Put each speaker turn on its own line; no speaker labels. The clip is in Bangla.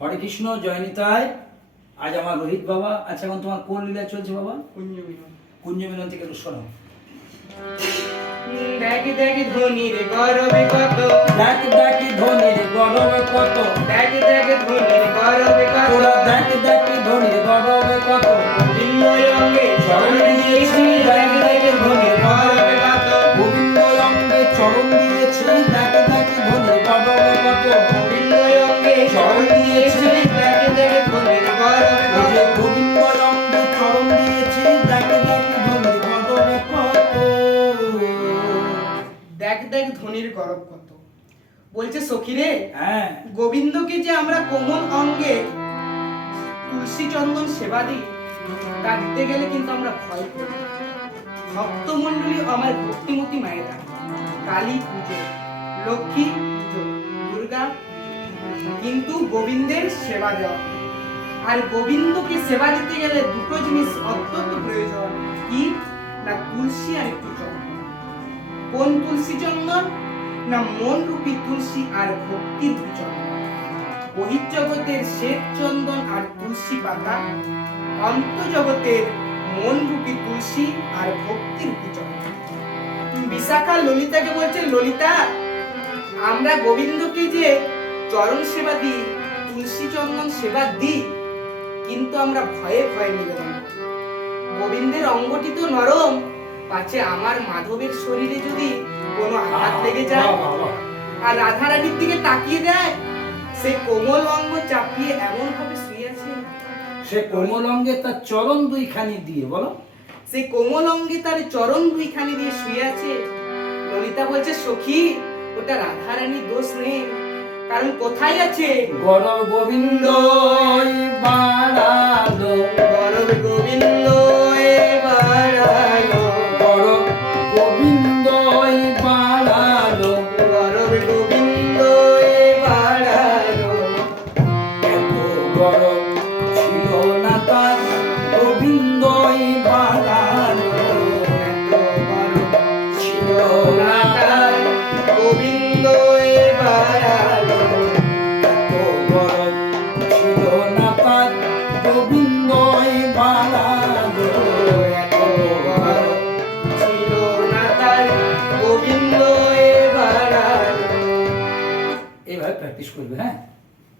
হরে কৃষ্ণ জয়নিতায় আজ আমার রোহিত বাবা। আচ্ছা এখন তোমার কোন লীলা চলছে বাবা?
কুঞ্জ মিলন
কুঞ্জ মিলন থেকে শোনো
দেখ দেখ ধনির গরবে কত।
দেখ দেখ ধনির গরবে কত।
দেখ দেখ ধনির গরবে কত।
দেখ দেখ ধনির গরবে কত।
ভিন্ন রঙে চরণ দিয়েছি দেখ দেখ ধনির গরবে কত।
গোবিন্দ অঙ্গে চরণ দিয়েছে দেখ ধনির গরব কত?
বলছে সখী রে
হ্যাঁ।
গোবিন্দকে যে আমরা কোমল অঙ্গে তুলসী চন্দন সেবা দিই তা দিতে গেলে কিন্তু আমরা ভয় করি। ভক্তমণ্ডলী আমার ভক্তিমতী মায়েরা কালী পুজো লক্ষ্মী পুজো দুর্গা কিন্তু গোবিন্দের সেবা দেওয়া। আর গোবিন্দকে সেবা দিতে গেলে দুটো জিনিস অত্যন্ত প্রয়োজন কি না তুলসী আর একটু চন্দন কোন তুলসী চন্দন না মন রূপী তুলসী আর ভক্তির চন্দন বহির্জগতের শ্বেত চন্দন আর তুলসী পাতা অন্তজগতের মন রূপী তুলসী আর ভক্তি রূপী চন্দন বিশাখা ললিতাকে বলছে, ললিতা, আমরা গোবিন্দকে যে চরণ সেবা দিই, তুলসী চন্দন সেবা দিই, কিন্তু আমরা ভয়ে ভয়ে নিবেদন। গোবিন্দের অঙ্গটি তো নরম পাছে আমার মাধবের শরীরে যদি কোনো আঘাত লেগে যায়
বাহ।
আর রাধারানীর দিকে তাকিয়ে দেয় সে কোমল অঙ্গ চাপিয়ে এমন ভাবে শুয়েছে
সে কোমল অঙ্গে তার চরণ দুইখানি দিয়ে বলো।
সে কোমল অঙ্গে তার চরণ দুইখানি দিয়ে শুয়ে আছে। ললিতা বলছে সখী ওটা রাধা রাধারানীর দোষ নেই কারণ কোথায় আছে?
গর গোবিন্দ বাড়ালো।
গরব গোবিন্দ
प्रैक्टिस करबे हैं।